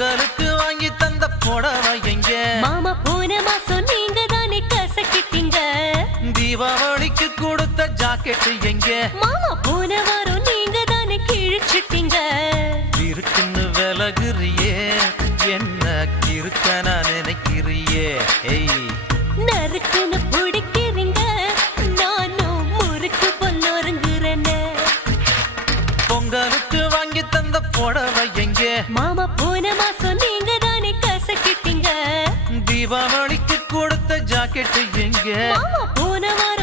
பொங்கலுக்கு வாங்கி தந்த புடவை எங்க மாமா போன மாசம் நீங்க தானே கசக்கிட்டீங்க தீபாவளிக்கு கொடுத்த ஜாக்கெட் எங்க மாமா போன வாரம் நீங்க தானே கிழிச்சிட்டீங்க இருக்குன்னு விலகுறியே என்ன கிறுக்கன நினைக்கிறியே ஏய் நறுக்குன்னு பிடிக்கிறீங்க நானும் முறுக்கு பொல்லொருங்குறேன்னு பொங்கலுக்கு வாங்கி தந்த புடவை எங்க மாமா போன மாசம் நீங்க தானே கசக்கிட்டீங்க தீபாவளிக்கு கொடுத்த ஜாக்கெட் எங்க மாமா போன வாரம்